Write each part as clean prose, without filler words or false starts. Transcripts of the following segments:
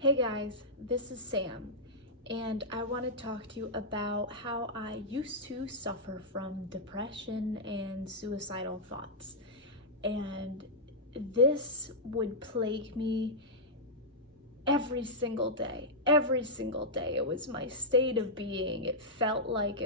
Hey guys, this is Sam, and I want to talk to you about how I used to suffer from depression and suicidal thoughts. And this would plague me every single day. Every single day. It was my state of being. It felt like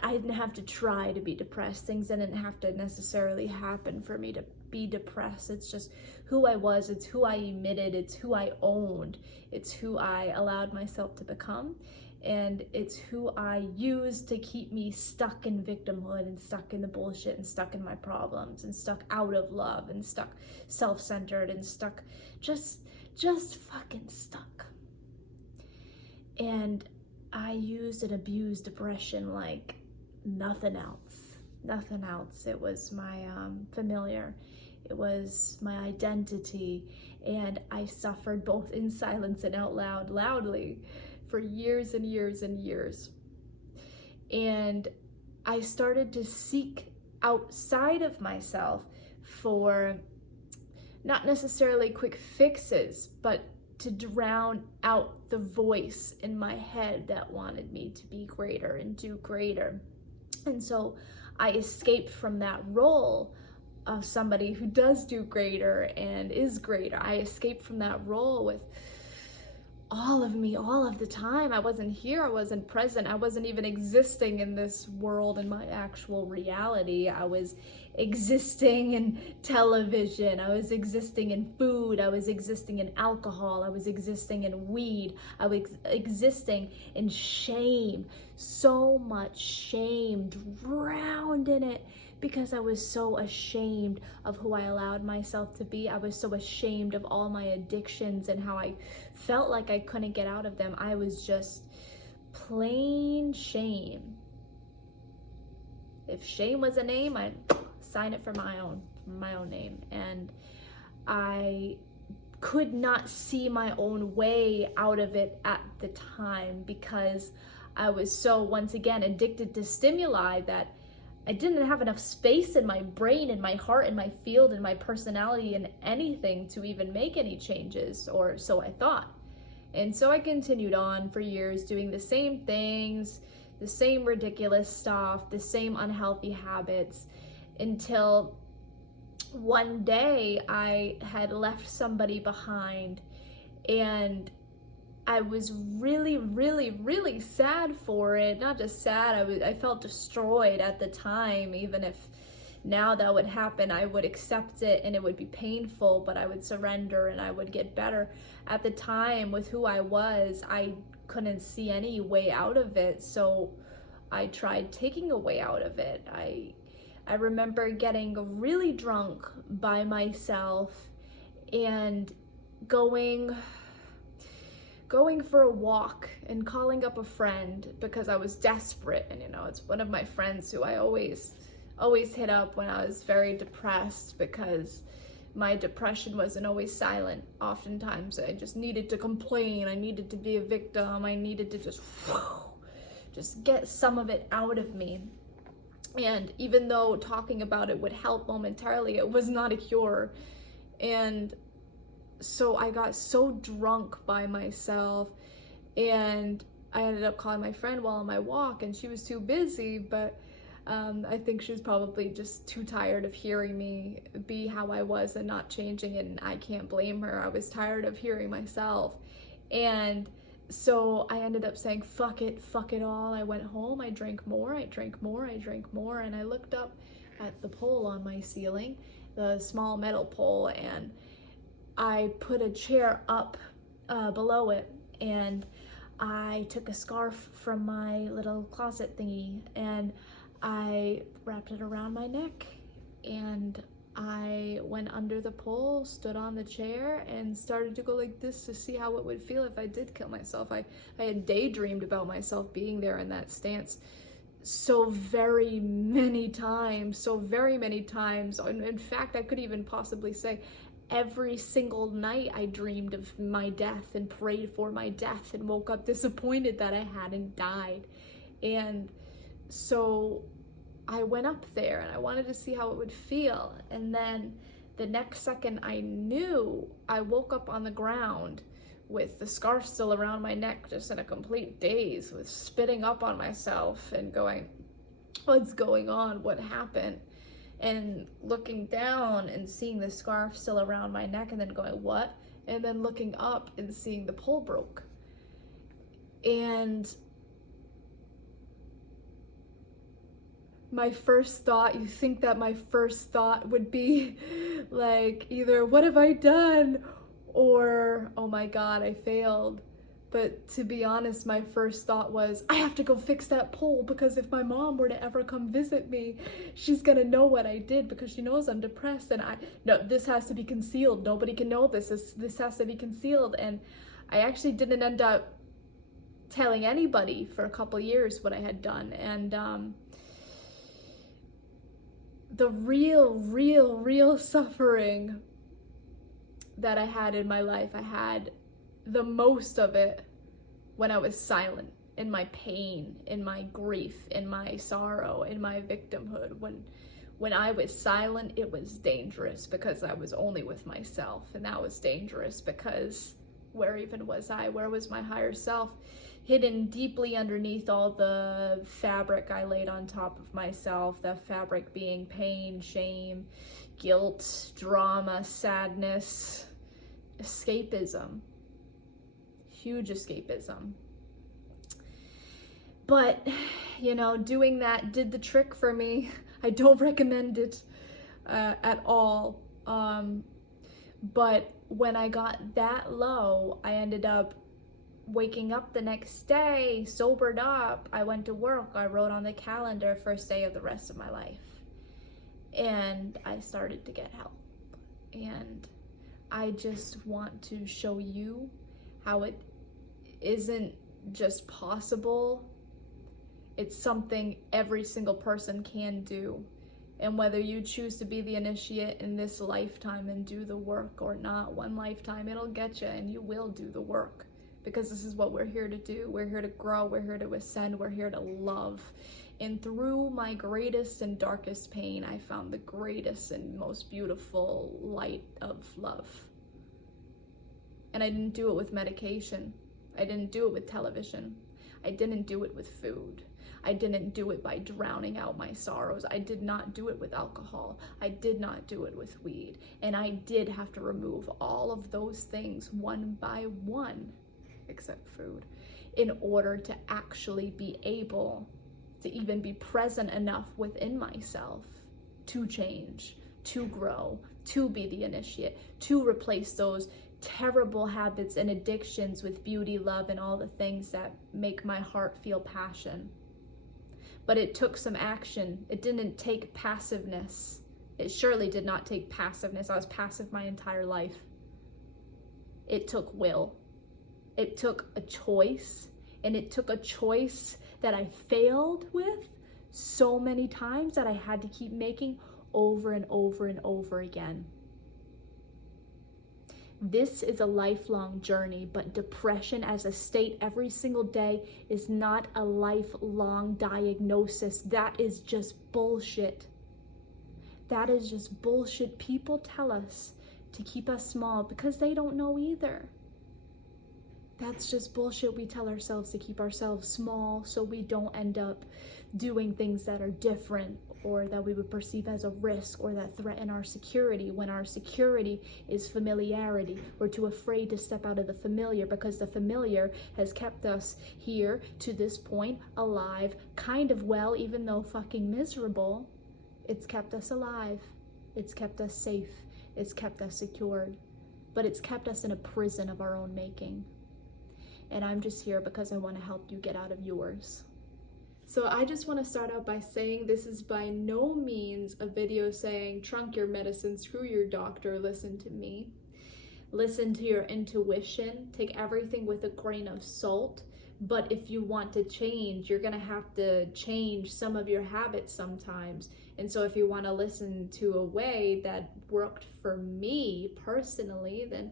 I didn't have to try to be depressed. Things didn't have to necessarily happen for me to be depressed. It's just who I was, it's who I emitted, it's who I owned, it's who I allowed myself to become, and it's who I used to keep me stuck in victimhood and stuck in the bullshit and stuck in my problems and stuck out of love and stuck self-centered and stuck just fucking stuck. And I used and abused depression like nothing else. Nothing else. It was my familiar. It was my identity. And I suffered both in silence and out loud, loudly, for years and years and years. And I started to seek outside of myself for not necessarily quick fixes, but to drown out the voice in my head that wanted me to be greater and do greater. And so I escaped from that role of somebody who does do greater and is greater. I escaped from that role with all of me, all of the time. I wasn't here, I wasn't present, I wasn't even existing in this world in my actual reality. I was existing in television, I was existing in food, I was existing in alcohol, I was existing in weed, I was existing in shame. So much shame, drowned in it, because I was so ashamed of who I allowed myself to be. I was so ashamed of all my addictions and how I felt like I couldn't get out of them. I was just plain shame. If shame was a name, I'd sign it for my own name. And I could not see my own way out of it at the time, because I was so, once again, addicted to stimuli that I didn't have enough space in my brain, in my heart, in my field, in my personality, in anything to even make any changes, or so I thought. And so I continued on for years doing the same things, the same ridiculous stuff, the same unhealthy habits, until one day I had left somebody behind, and I was really, really, really sad for it. Not just sad, I felt destroyed at the time. Even if now that would happen, I would accept it and it would be painful, but I would surrender and I would get better. At the time, with who I was, I couldn't see any way out of it, so I tried taking a way out of it. I remember getting really drunk by myself and going for a walk and calling up a friend because I was desperate. And it's one of my friends who I always hit up when I was very depressed, because my depression wasn't always silent. Oftentimes I just needed to complain, I needed to be a victim, I needed to just get some of it out of me. And even though talking about it would help momentarily, it was not a cure. And so I got so drunk by myself, and I ended up calling my friend while on my walk, and she was too busy, but I think she was probably just too tired of hearing me be how I was and not changing it, and I can't blame her. I was tired of hearing myself. And so I ended up saying, fuck it all. I went home, I drank more, and I looked up at the pole on my ceiling, the small metal pole, and I put a chair up below it, and I took a scarf from my little closet thingy and I wrapped it around my neck, and I went under the pole, stood on the chair, and started to go like this to see how it would feel if I did kill myself. I had daydreamed about myself being there in that stance so very many times. In fact, I could even possibly say every single night I dreamed of my death and prayed for my death and woke up disappointed that I hadn't died. And so I went up there and I wanted to see how it would feel. And then The next second I knew, I woke up on the ground with the scarf still around my neck, just in a complete daze, with spitting up on myself and going, what's going on? What happened? And looking down and seeing the scarf still around my neck and then going, what? And then looking up and seeing the pole broke. And my first thought, you think that my first thought would be like either, what have I done? Or, oh my God, I failed. But to be honest, my first thought was, I have to go fix that pole, because if my mom were to ever come visit me, she's gonna know what I did, because she knows I'm depressed, and no, this has to be concealed. Nobody can know this. This has to be concealed. And I actually didn't end up telling anybody for a couple years what I had done. And the real suffering that I had in my life, I had the most of it when I was silent, in my pain, in my grief, in my sorrow, in my victimhood. When I was silent, it was dangerous, because I was only with myself, and that was dangerous, because where even was I? Where was my higher self? Hidden deeply underneath all the fabric I laid on top of myself, the fabric being pain, shame, guilt, drama, sadness, escapism. Huge escapism. But, you know, doing that did the trick for me. I don't recommend it at all. But when I got that low, I ended up waking up the next day, sobered up. I went to work. I wrote on the calendar, first day of the rest of my life. And I started to get help. And I just want to show you how it isn't just possible. It's something every single person can do. And whether you choose to be the initiate in this lifetime and do the work or not, one lifetime, it'll get you, and you will do the work. Because this is what we're here to do. We're here to grow. We're here to ascend. We're here to love. And through my greatest and darkest pain, I found the greatest and most beautiful light of love. And I didn't do it with medication. I didn't do it with television. I didn't do it with food. I didn't do it by drowning out my sorrows. I did not do it with alcohol. I did not do it with weed. And I did have to remove all of those things one by one, except food, in order to actually be able to even be present enough within myself to change, to grow, to be the initiate, to replace those terrible habits and addictions with beauty, love, and all the things that make my heart feel passion. But it took some action. It didn't take passiveness. It surely did not take passiveness. I was passive my entire life. It took will. It took a choice, and it took a choice that I failed with so many times that I had to keep making over and over and over again. This is a lifelong journey, but depression as a state every single day is not a lifelong diagnosis. That is just bullshit. That is just bullshit. People tell us to keep us small because they don't know either. That's just bullshit. We tell ourselves to keep ourselves small so we don't end up doing things that are different or that we would perceive as a risk or that threaten our security, when our security is familiarity. We're too afraid to step out of the familiar because the familiar has kept us here to this point, alive, kind of well, even though fucking miserable. It's kept us alive. It's kept us safe. It's kept us secured. But it's kept us in a prison of our own making. And I'm just here because I want to help you get out of yours. So I just want to start out by saying this is by no means a video saying trunk your medicine, screw your doctor, listen to me. Listen to your intuition, take everything with a grain of salt. But if you want to change, you're going to have to change some of your habits sometimes. And so if you want to listen to a way that worked for me personally, then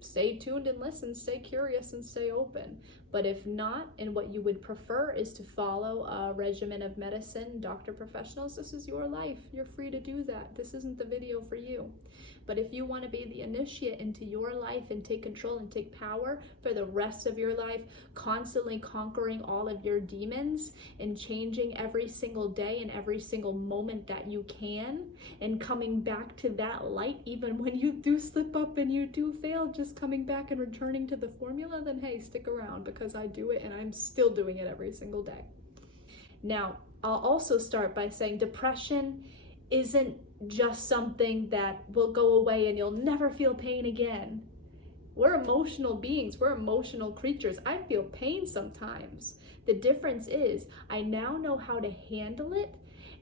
stay tuned and listen, stay curious and stay open. But if not, and what you would prefer is to follow a regimen of medicine, doctor, professionals, this is your life. You're free to do that. This isn't the video for you. But if you want to be the initiate into your life and take control and take power for the rest of your life, constantly conquering all of your demons and changing every single day and every single moment that you can, and coming back to that light even when you do slip up and you do fail, just coming back and returning to the formula, then hey, stick around, because I do it and I'm still doing it every single day. Now, I'll also start by saying depression isn't just something that will go away and you'll never feel pain again. We're emotional beings, we're emotional creatures. I feel pain sometimes. The difference is I now know how to handle it,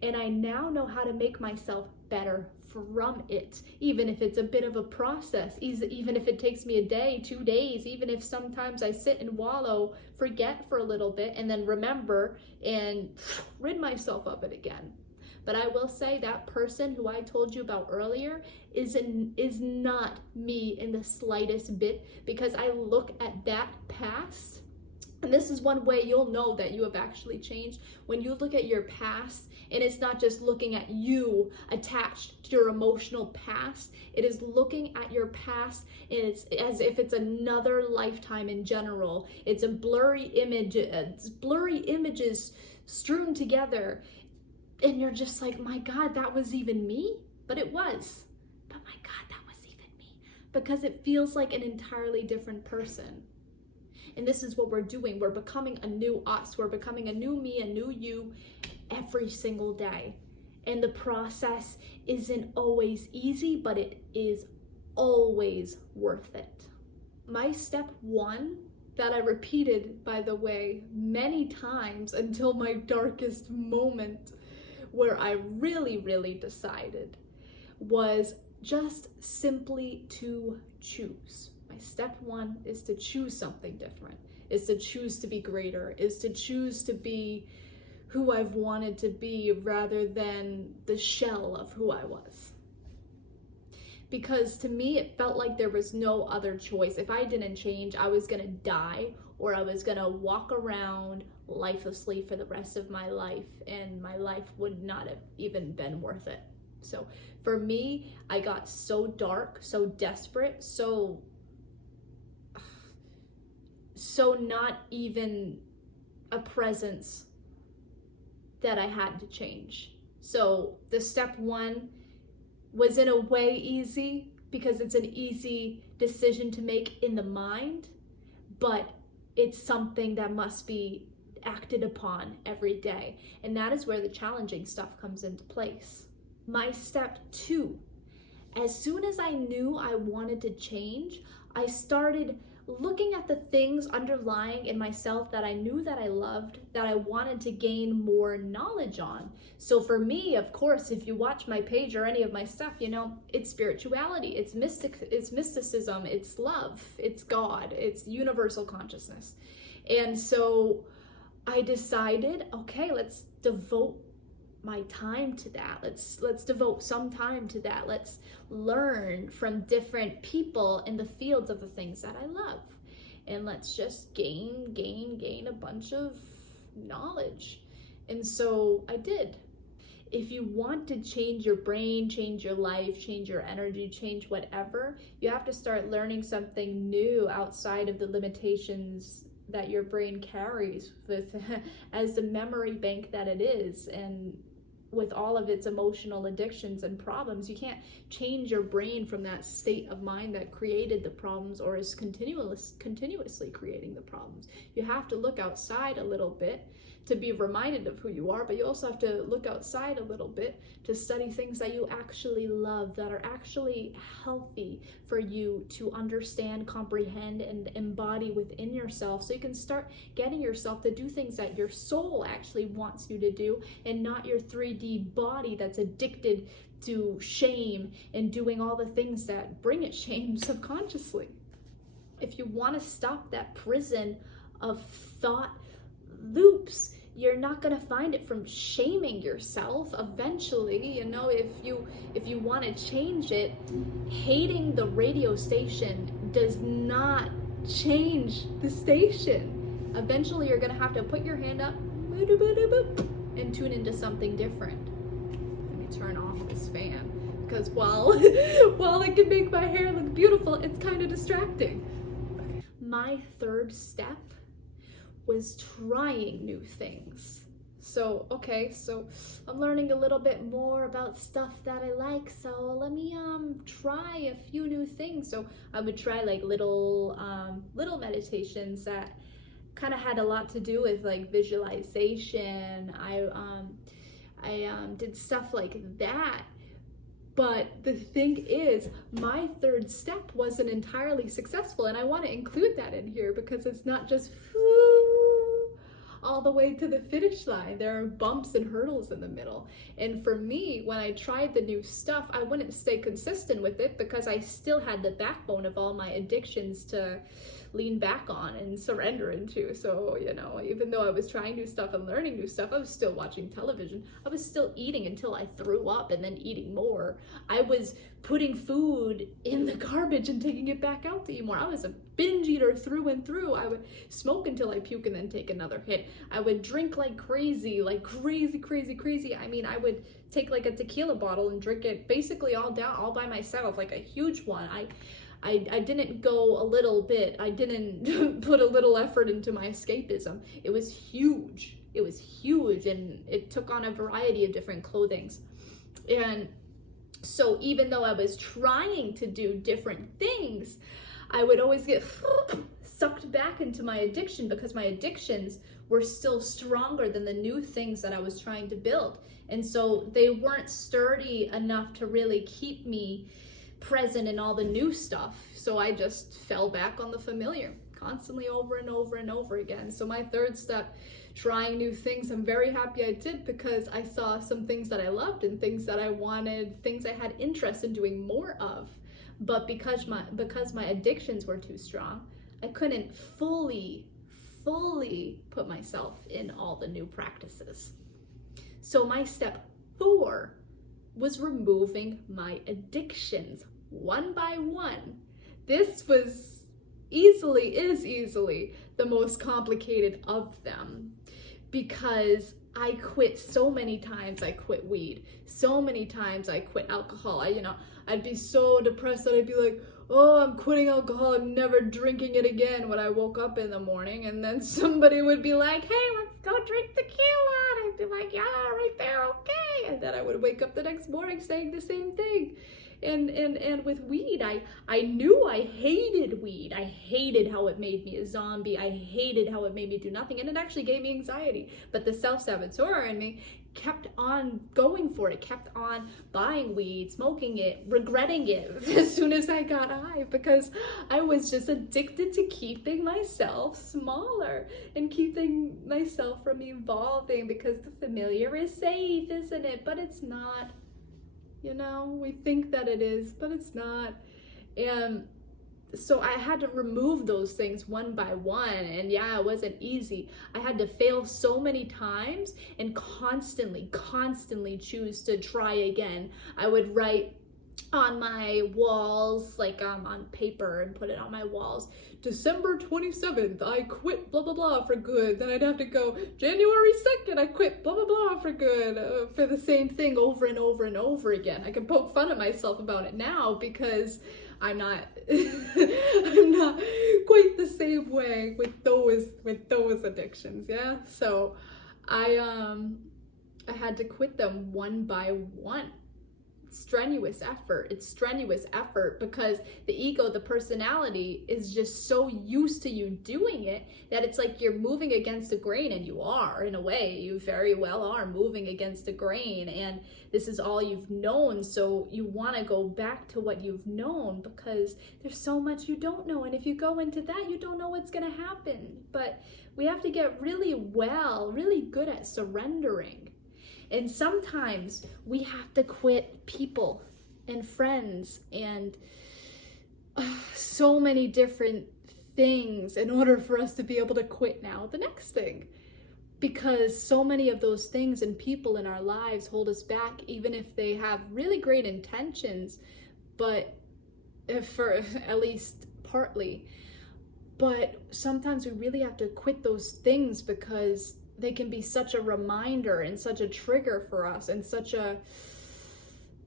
and I now know how to make myself better from it, even if it's a bit of a process, even if it takes me a day, 2 days, even if sometimes I sit and wallow, forget for a little bit, and then remember and rid myself of it again. But I will say that person who I told you about earlier is not me in the slightest bit, because I look at that past, and this is one way you'll know that you have actually changed, when you look at your past, and it's not just looking at you attached to your emotional past, it is looking at your past, and it's as if it's another lifetime in general. It's a blurry image, it's blurry images strewn together, and you're just like, my God, that was even me? But it was. But my God, that was even me. Because it feels like an entirely different person. And this is what we're doing. We're becoming a new us. We're becoming a new me, a new you every single day. And the process isn't always easy, but it is always worth it. My step one, that I repeated, by the way, many times until my darkest moment, where I really decided, was just simply to choose. My step one is to choose something different, is to choose to be greater, is to choose to be who I've wanted to be rather than the shell of who I was. Because to me, it felt like there was no other choice. If I didn't change, I was gonna die, or I was gonna walk around lifelessly for the rest of my life, and my life would not have even been worth it. So for me, I got so dark, so desperate, so not even a presence, that I had to change. So the step one was in a way easy, because it's an easy decision to make in the mind, but it's something that must be acted upon every day. And that is where the challenging stuff comes into place. My step two, as soon as I knew I wanted to change, I started looking at the things underlying in myself that I knew that I loved, that I wanted to gain more knowledge on. So for me, of course, if you watch my page or any of my stuff, you know, it's spirituality, it's mysticism, it's love, it's God, it's universal consciousness. And so I decided, okay, let's devote my time to that. Let's devote some time to that. Let's learn from different people in the fields of the things that I love. And let's just gain a bunch of knowledge. And so I did. If you want to change your brain, change your life, change your energy, change whatever, you have to start learning something new outside of the limitations that your brain carries with as the memory bank that it is, and with all of its emotional addictions and problems. You can't change your brain from that state of mind that created the problems or is continuously creating the problems. You have to look outside a little bit to be reminded of who you are, but you also have to look outside a little bit to study things that you actually love, that are actually healthy for you to understand, comprehend, and embody within yourself, so you can start getting yourself to do things that your soul actually wants you to do, and not your 3D body that's addicted to shame and doing all the things that bring it shame subconsciously. If you want to stop that prison of thought loops, you're not going to find it from shaming yourself. Eventually, you know, if you want to change it, hating the radio station does not change the station. Eventually, you're going to have to put your hand up and tune into something different. Let me turn off this fan because while while it can make my hair look beautiful, it's kind of distracting. My third step was trying new things. So, okay, so I'm learning a little bit more about stuff that I like, so let me try a few new things. So I would try like little meditations that kind of had a lot to do with like visualization. I did stuff like that. But the thing is, my third step wasn't entirely successful, and I want to include that in here because it's not just all the way to the finish line. There are bumps and hurdles in the middle. And for me, when I tried the new stuff, I wouldn't stay consistent with it because I still had the backbone of all my addictions to lean back on and surrender into. So, you know, even though I was trying new stuff and learning new stuff, I was still watching television. I was still eating until I threw up and then eating more. I was putting food in the garbage and taking it back out to eat more. I was a binge eater through and through. I would smoke until I puke and then take another hit. I would drink like crazy. I mean, I would take like a tequila bottle and drink it basically all down, all by myself, like a huge one. I didn't go a little bit. I didn't put a little effort into my escapism. It was huge. It was huge, and it took on a variety of different clothings. And so even though I was trying to do different things, I would always get sucked back into my addiction because my addictions were still stronger than the new things that I was trying to build. And so they weren't sturdy enough to really keep me present in all the new stuff. So I just fell back on the familiar constantly over and over and over again. So my third step, trying new things, I'm very happy I did because I saw some things that I loved and things that I wanted, things I had interest in doing more of. But because my addictions were too strong, I couldn't fully put myself in all the new practices. So my step 4 was removing my addictions one by one. This is easily the most complicated of them because I quit so many times. I quit weed. So many times I quit alcohol. I'd be so depressed that I'd be like, oh, I'm quitting alcohol. I'm never drinking it again when I woke up in the morning. And then somebody would be like, hey, let's go drink tequila. And I'd be like, yeah, right there, okay. And then I would wake up the next morning saying the same thing. And with weed, I knew I hated weed. I hated how it made me a zombie. I hated how it made me do nothing. And it actually gave me anxiety. But the self-saboteur in me kept on going for it, kept on buying weed, smoking it, regretting it as soon as I got high because I was just addicted to keeping myself smaller and keeping myself from evolving because the familiar is safe, isn't it? But it's not. We think that it is, but it's not. And so I had to remove those things one by one. And yeah, it wasn't easy. I had to fail so many times and constantly choose to try again. I would write on my walls, like on paper, and put it on my walls. December 27th, I quit blah blah blah for good. Then I'd have to go January 2nd, I quit blah blah blah for good, for the same thing over and over and over again. I can poke fun at myself about it now because I'm not I'm not quite the same way with those addictions. Yeah, so I had to quit them one by one. Strenuous effort. It's strenuous effort because the ego, the personality, is just so used to you doing it that it's like you're moving against the grain, and you are, in a way. You very well are moving against the grain, and this is all you've known, so you want to go back to what you've known because there's so much you don't know, and if you go into that, you don't know what's going to happen. But we have to get really good at surrendering. And sometimes we have to quit people and friends and so many different things in order for us to be able to quit now the next thing. Because so many of those things and people in our lives hold us back, even if they have really great intentions, but for at least partly. But sometimes we really have to quit those things because they can be such a reminder and such a trigger for us and such a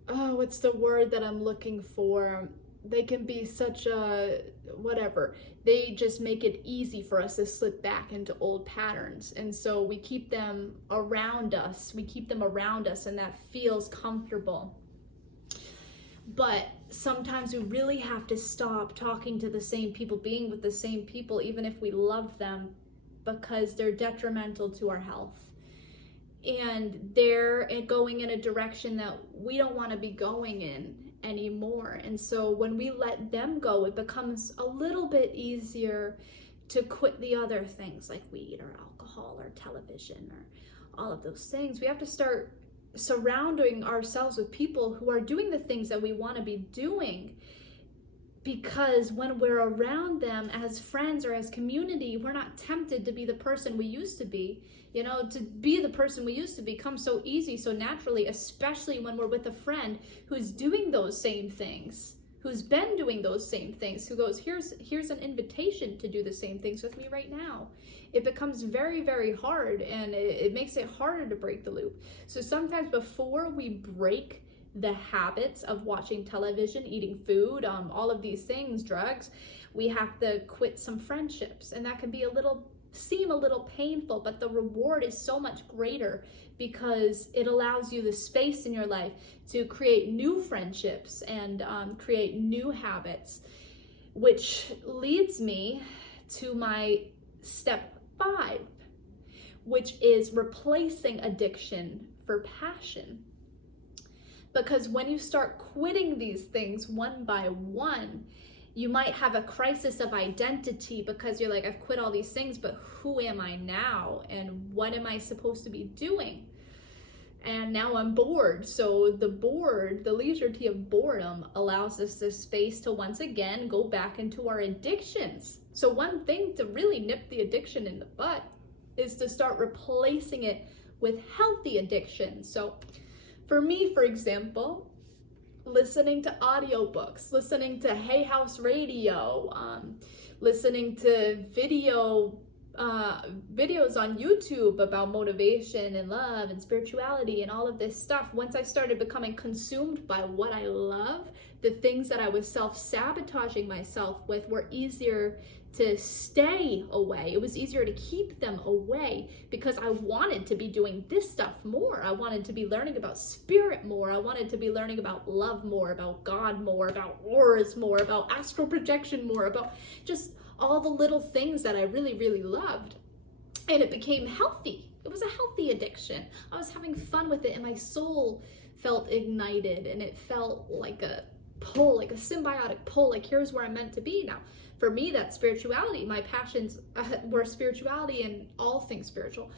oh, what's the word that I'm looking for? They can be such a, whatever. They just make it easy for us to slip back into old patterns. And so we keep them around us. And that feels comfortable. But sometimes we really have to stop talking to the same people, being with the same people, even if we love them, because they're detrimental to our health. And they're going in a direction that we don't want to be going in anymore. And so when we let them go, it becomes a little bit easier to quit the other things like weed or alcohol or television or all of those things. We have to start surrounding ourselves with people who are doing the things that we want to be doing, because when we're around them as friends or as community, we're not tempted to be the person we used to be. You know, to be the person we used to be comes so easy, so naturally, especially when we're with a friend who's doing those same things, who's been doing those same things, who goes, here's an invitation to do the same things with me right now. It becomes very, very hard, and it makes it harder to break the loop. So sometimes before we break the habits of watching television, eating food, all of these things, drugs, we have to quit some friendships. And that can be seem a little painful, but the reward is so much greater because it allows you the space in your life to create new friendships and create new habits, which leads me to my step 5, which is replacing addiction for passion. Because when you start quitting these things one by one, you might have a crisis of identity, because you're like, I've quit all these things, but who am I now? And what am I supposed to be doing? And now I'm bored. So the leisurety of boredom allows us the space to once again go back into our addictions. So one thing to really nip the addiction in the butt is to start replacing it with healthy addictions. So for me, for example, listening to audiobooks, listening to Hay House Radio, listening to videos on YouTube about motivation and love and spirituality and all of this stuff. Once I started becoming consumed by what I love, the things that I was self-sabotaging myself with were easier to stay away. It was easier to keep them away because I wanted to be doing this stuff more. I wanted to be learning about spirit more. I wanted to be learning about love more, about God more, about auras more, about astral projection more, about just all the little things that I really, really loved. And it became healthy. It was a healthy addiction. I was having fun with it, and my soul felt ignited, and it felt like a pull, like a symbiotic pull, like here's where I'm meant to be now. For me, that's spirituality. My passions were spirituality and all things spiritual.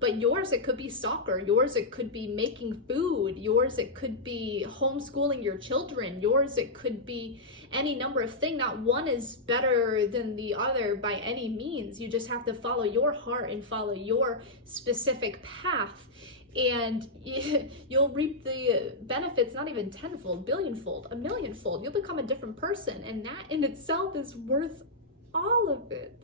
But yours, it could be soccer. Yours, it could be making food. Yours, it could be homeschooling your children. Yours, it could be any number of things. Not one is better than the other by any means. You just have to follow your heart and follow your specific path. And you'll reap the benefits, not even tenfold, billionfold, a millionfold. You'll become a different person. And that in itself is worth all of it.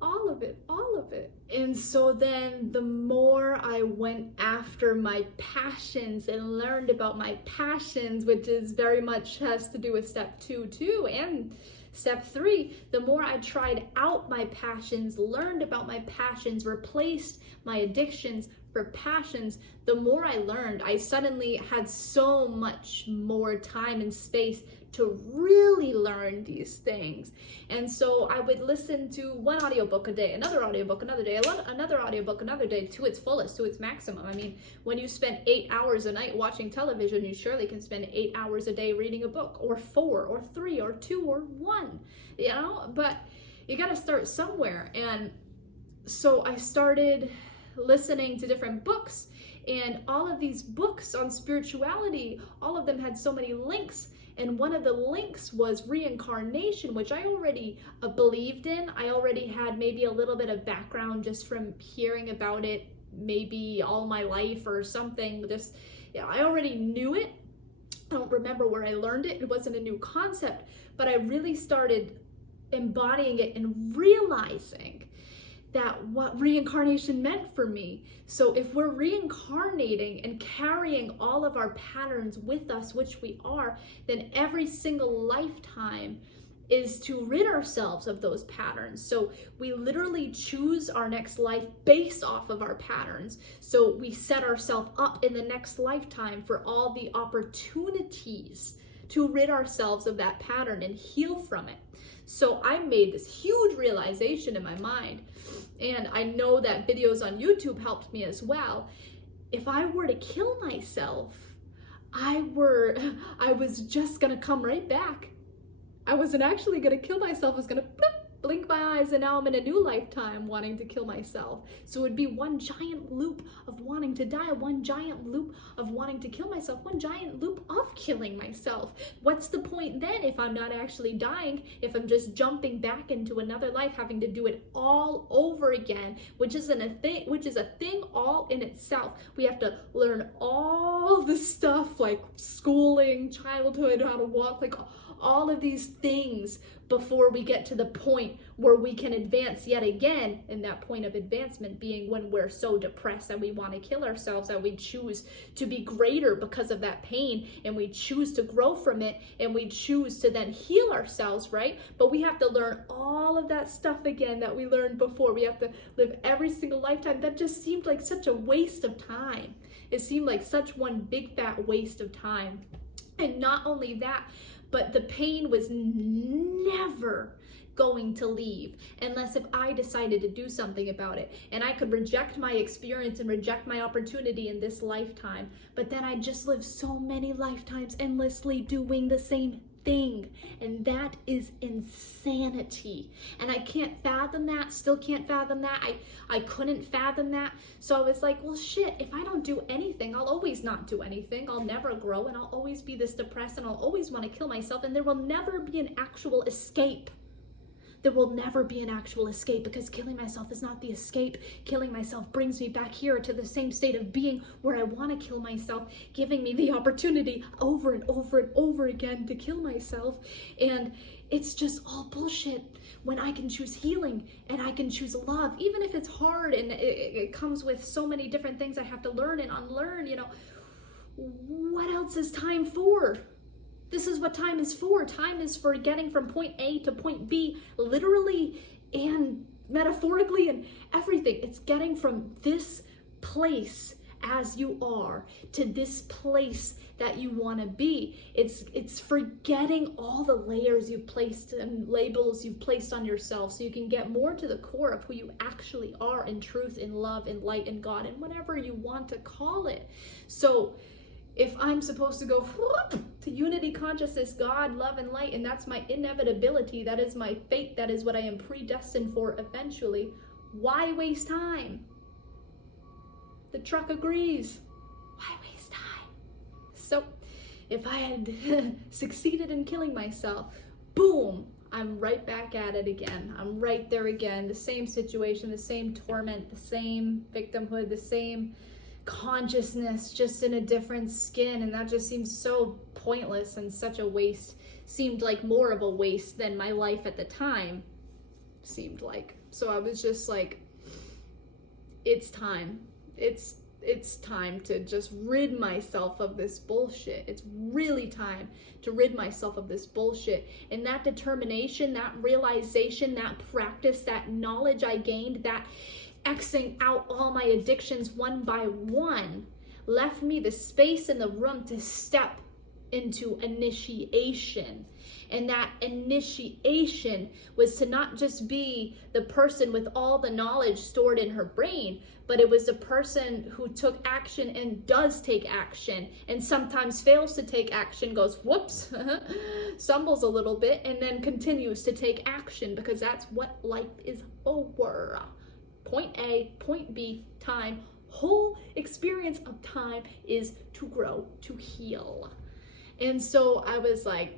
All of it, all of it. And so then the more I went after my passions and learned about my passions, which is very much has to do with step 2 too, and step 3, the more I tried out my passions, learned about my passions, replaced my addictions for passions, the more I learned, I suddenly had so much more time and space to really learn these things. And so I would listen to one audiobook a day, another audiobook another day, another audiobook another day, to its fullest, to its maximum. I mean, when you spend 8 hours a night watching television, you surely can spend 8 hours a day reading a book, or 4 or 3 or 2 or 1, you know, but you got to start somewhere. And so I started listening to different books, and all of these books on spirituality, all of them had so many links. And one of the links was reincarnation, which I already believed in. I already had maybe a little bit of background just from hearing about it, maybe all my life or something. Just, yeah, I already knew it. I don't remember where I learned it. It wasn't a new concept, but I really started embodying it and realizing what reincarnation meant for me. So if we're reincarnating and carrying all of our patterns with us, which we are, then every single lifetime is to rid ourselves of those patterns. So we literally choose our next life based off of our patterns. So we set ourselves up in the next lifetime for all the opportunities to rid ourselves of that pattern and heal from it. So I made this huge realization in my mind, and I know that videos on YouTube helped me as well. If I were to kill myself, I was just gonna come right back. I wasn't actually gonna kill myself. I was gonna blink my eyes, and now I'm in a new lifetime wanting to kill myself. So it would be one giant loop of wanting to die, one giant loop of wanting to kill myself, one giant loop of killing myself. What's the point then if I'm not actually dying, if I'm just jumping back into another life, having to do it all over again, which is a thing all in itself. We have to learn all the stuff like schooling, childhood, how to walk, like all of these things before we get to the point where we can advance yet again. And that point of advancement being when we're so depressed that we want to kill ourselves, that we choose to be greater because of that pain, and we choose to grow from it, and we choose to then heal ourselves, right? But we have to learn all of that stuff again that we learned before. We have to live every single lifetime. That just seemed like such a waste of time. It seemed like such one big fat waste of time. And not only that, but the pain was never going to leave unless if I decided to do something about it. And I could reject my experience and reject my opportunity in this lifetime, but then I just lived so many lifetimes endlessly doing the same thing. And that is insanity. And I can't fathom that, still can't fathom that. I couldn't fathom that. So I was like, well, shit, if I don't do anything, I'll always not do anything. I'll never grow, and I'll always be this depressed, and I'll always want to kill myself, and there will never be an actual escape. There will never be an actual escape, because killing myself is not the escape. Killing myself brings me back here to the same state of being where I want to kill myself, giving me the opportunity over and over and over again to kill myself. And it's just all bullshit when I can choose healing and I can choose love, even if it's hard and it comes with so many different things I have to learn and unlearn. You know, what else is time for? This is what time is for. Time is for getting from point A to point B, literally and metaphorically and everything. It's getting from this place as you are to this place that you want to be. It's forgetting all the layers you've placed and labels you've placed on yourself, so you can get more to the core of who you actually are in truth, in love, in light, in God, and whatever you want to call it. So if I'm supposed to go to unity, consciousness, God, love, and light, and that's my inevitability, that is my fate, that is what I am predestined for eventually, why waste time? The truck agrees. Why waste time? So if I had succeeded in killing myself, boom, I'm right back at it again. I'm right there again. The same situation, the same torment, the same victimhood, the same consciousness, just in a different skin. And that just seems so pointless and such a waste. Seemed like more of a waste than my life at the time seemed like. So I was just like, it's time. It's time to just rid myself of this bullshit. It's really time to rid myself of this bullshit. And that determination, that realization, that practice, that knowledge I gained, that Xing out all my addictions one by one, left me the space in the room to step into initiation. And that initiation was to not just be the person with all the knowledge stored in her brain, but it was the person who took action and does take action, and sometimes fails to take action, goes whoops, stumbles a little bit, and then continues to take action, because that's what life is for. Point A, point B, time. Whole experience of time is to grow, to heal. And so I was like,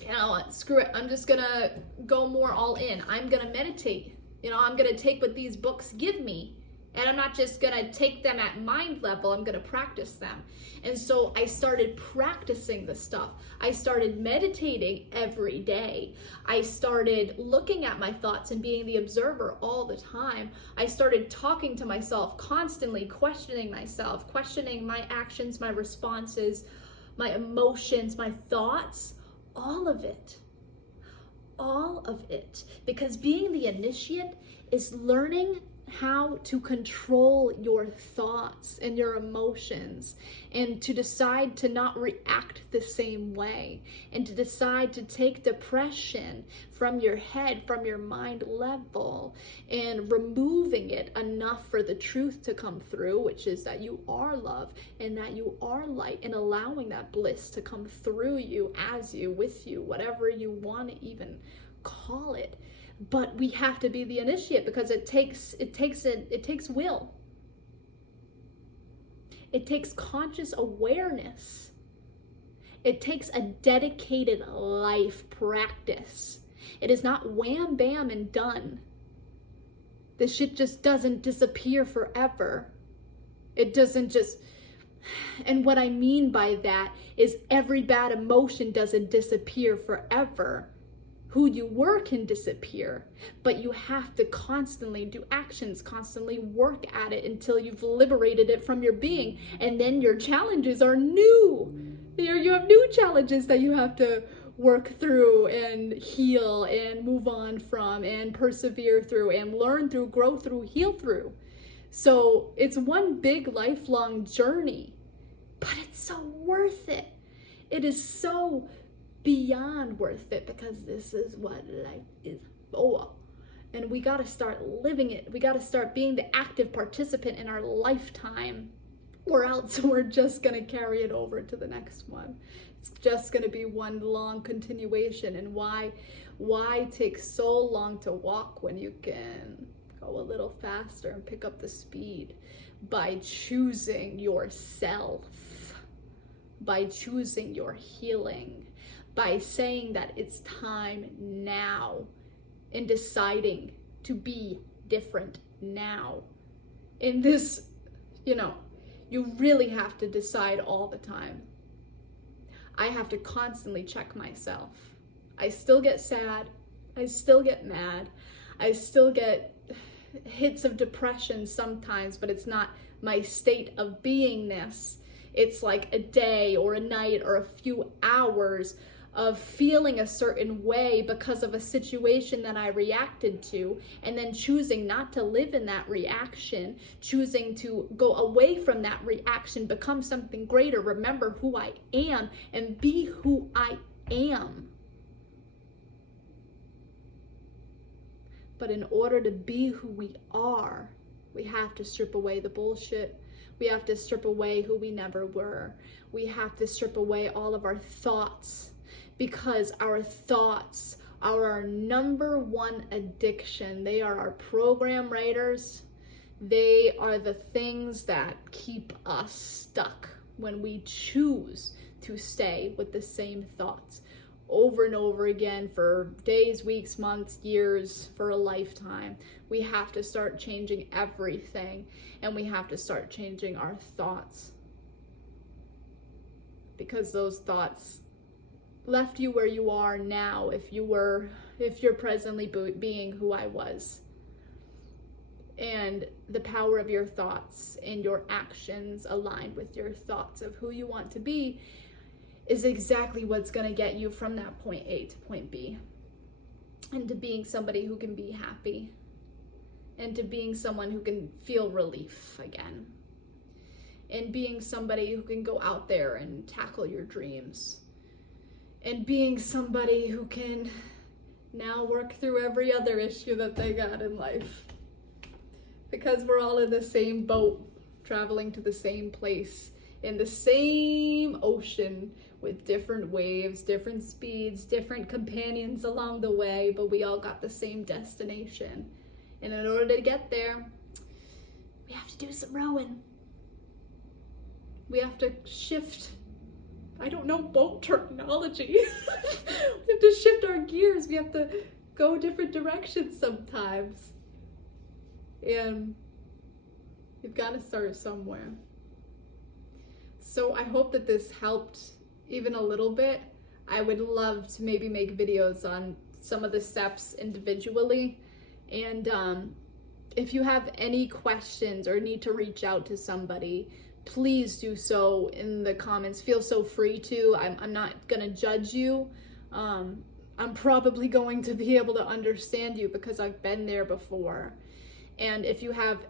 you know what, screw it. I'm just gonna go more all in. I'm gonna meditate. You know, I'm gonna take what these books give me And I'm not just gonna take them at mind level, I'm gonna practice them. And so I started practicing the stuff. I started meditating every day. I started looking at my thoughts and being the observer all the time. I started talking to myself constantly, questioning myself, questioning my actions, my responses, my emotions, my thoughts, all of it. All of it. Because being the initiate is learning how to control your thoughts and your emotions, and to decide to not react the same way, and to decide to take depression from your head, from your mind level, and removing it enough for the truth to come through, which is that you are love and that you are light, and allowing that bliss to come through you, as you, with you, whatever you want to even call it. But we have to be the initiate, because it takes will. It takes conscious awareness. It takes a dedicated life practice. It is not wham bam and done. This shit just doesn't disappear forever. It doesn't just, and what I mean by that is every bad emotion doesn't disappear forever. Who you were can disappear, but you have to constantly do actions, constantly work at it until you've liberated it from your being. And then your challenges are new. You have new challenges that you have to work through and heal and move on from and persevere through and learn through, grow through, heal through. So it's one big lifelong journey, but it's so worth it. It is so beyond worth it, because this is what life is for. And we got to start living it. We got to start being the active participant in our lifetime, or else we're just going to carry it over to the next one. It's just going to be one long continuation. And why take so long to walk when you can go a little faster and pick up the speed? By choosing yourself, by choosing your healing, by saying that it's time now, and deciding to be different now. In this, you really have to decide all the time. I have to constantly check myself. I still get sad. I still get mad. I still get hits of depression sometimes, but it's not my state of beingness. It's like a day or a night or a few hours of feeling a certain way because of a situation that I reacted to, and then choosing not to live in that reaction, choosing to go away from that reaction, become something greater, remember who I am, and be who I am. But in order to be who we are, we have to strip away the bullshit. We have to strip away who we never were. We have to strip away all of our thoughts, because our thoughts are our number one addiction. They are our program writers. They are the things that keep us stuck when we choose to stay with the same thoughts over and over again for days, weeks, months, years, for a lifetime. We have to start changing everything, and we have to start changing our thoughts, because those thoughts left you where you are now if you're presently being who I was. And the power of your thoughts and your actions aligned with your thoughts of who you want to be is exactly what's going to get you from that point A to point B, into being somebody who can be happy, and to being someone who can feel relief again, and being somebody who can go out there and tackle your dreams, and being somebody who can now work through every other issue that they got in life. Because we're all in the same boat, traveling to the same place, in the same ocean, with different waves, different speeds, different companions along the way, but we all got the same destination. And in order to get there, we have to do some rowing. We have to shift, I don't know boat terminology. We have to shift our gears. We have to go different directions sometimes. And You've got to start somewhere. So I hope that this helped even a little bit. I would love to maybe make videos on some of the steps individually. And if you have any questions or need to reach out to somebody, please do so in the comments. Feel so free to. I'm not gonna judge you. I'm probably going to be able to understand you because I've been there before. And if you have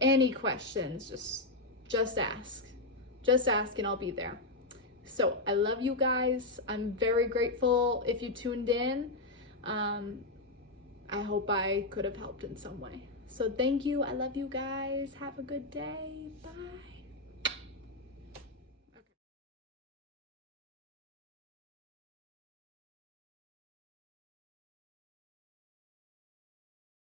any questions, just ask. Just ask and I'll be there. So I love you guys. I'm very grateful if you tuned in. I hope I could have helped in some way. So thank you. I love you guys. Have a good day. Bye.